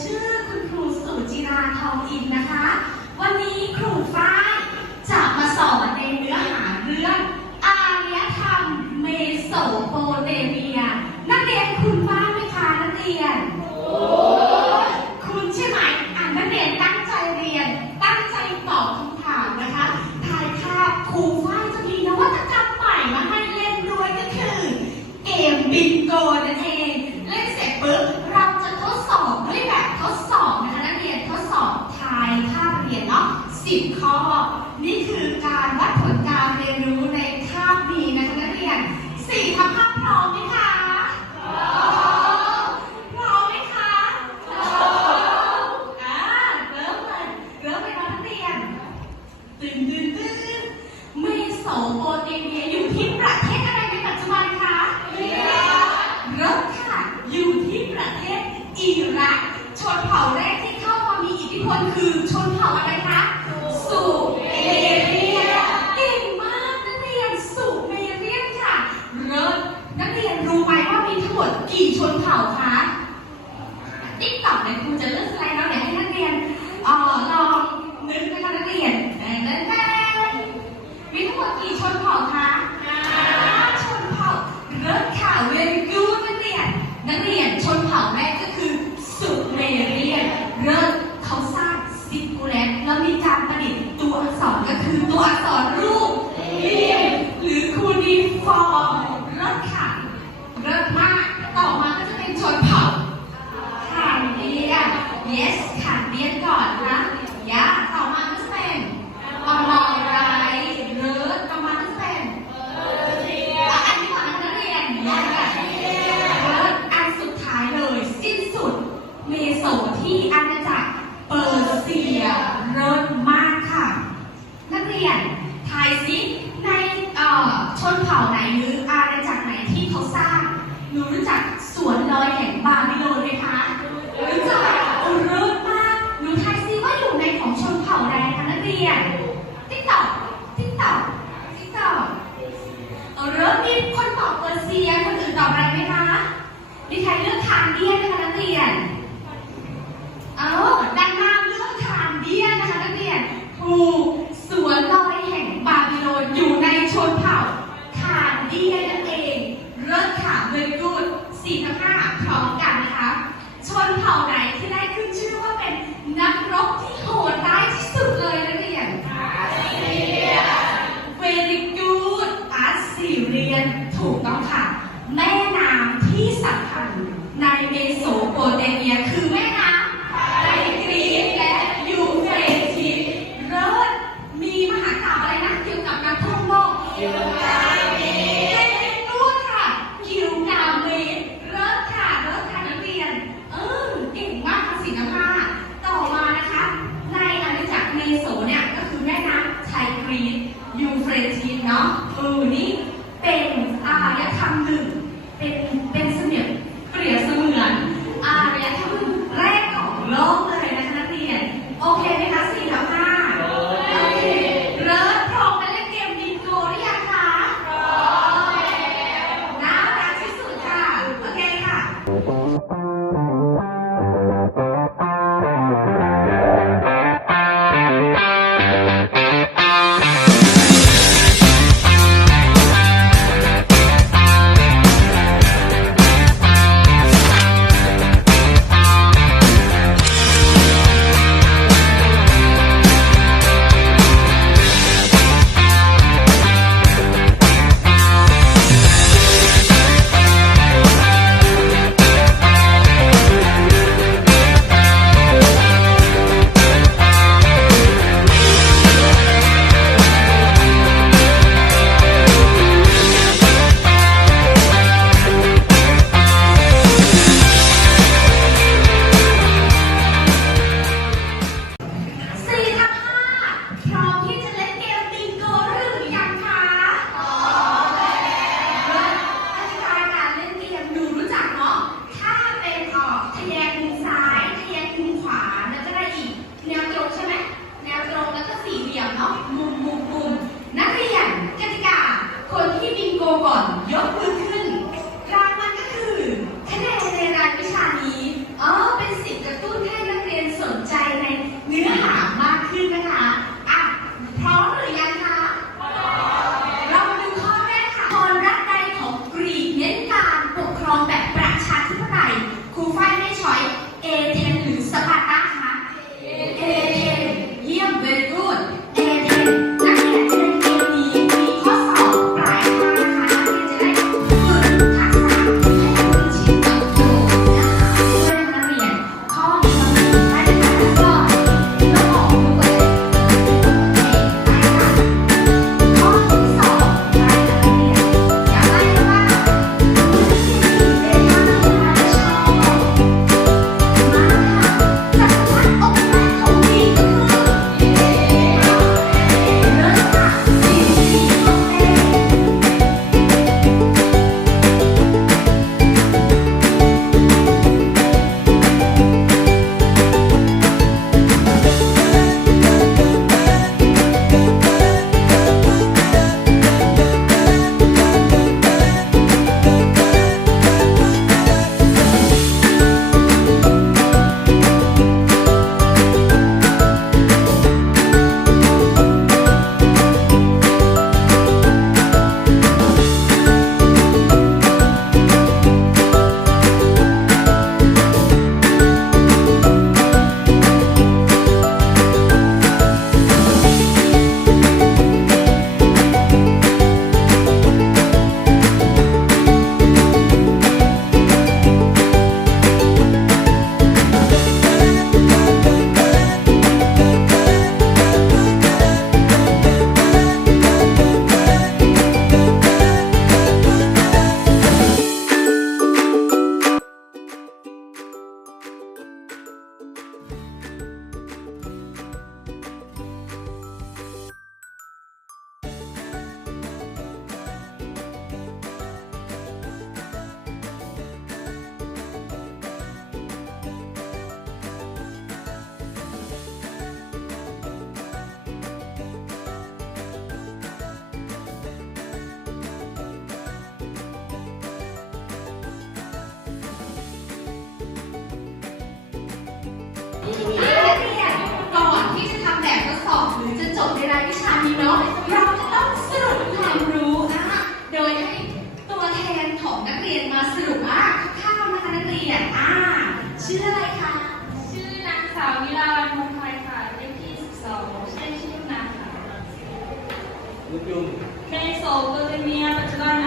ชื่อคุณครูสุจิราทองอินนะคะ วันนี้ครู สิบข้อ นี่คือการวัดผลการเรียนรู้ในคาบนี้นะคะนักเรียน4ทับ5พร้อมไหมคะพร้อมพร้อมไหมคะพร้อ่าเริ่มเลยเริ่มเลยนักเรียนตื่นักเรียนชนเผ่าแรกก็คือสุเมเรียน เริ่มเขาสร้างซิกูแลนแล้วมีการประดิษฐ์ตัวอักษรก็คือตัวอักษรรูปเรียนหรือคูนิฟอร์มรถขังเริ่มมาก ต่อมาก็จะเป็นชนเผ่าทางเดีย yes ดีเลยนั่นเองเลิศค่ะเลยกูดสี่ทั้งห้าพร้อมกันนะคะ ชนเผ่าไหนที่ได้ขึ้นชื่อว่า อ่านักเรียนก่อนที่จะทำแบบทดสอบหรือจะจบในรายวิชานี้เนาะเราจะต้องสรุปความรู้อะโดยให้ตัวแทนของนักเรียนมาสรุปอะคร่าวๆนะคะนักเรียนอ่าชื่ออะไรคะ ชื่อนางสาววิลาวันพงไพค่ะเลขที่12ชื่อชื่อนาค่ะลูกยุ่งในโซลโตเมียปัจจุบัน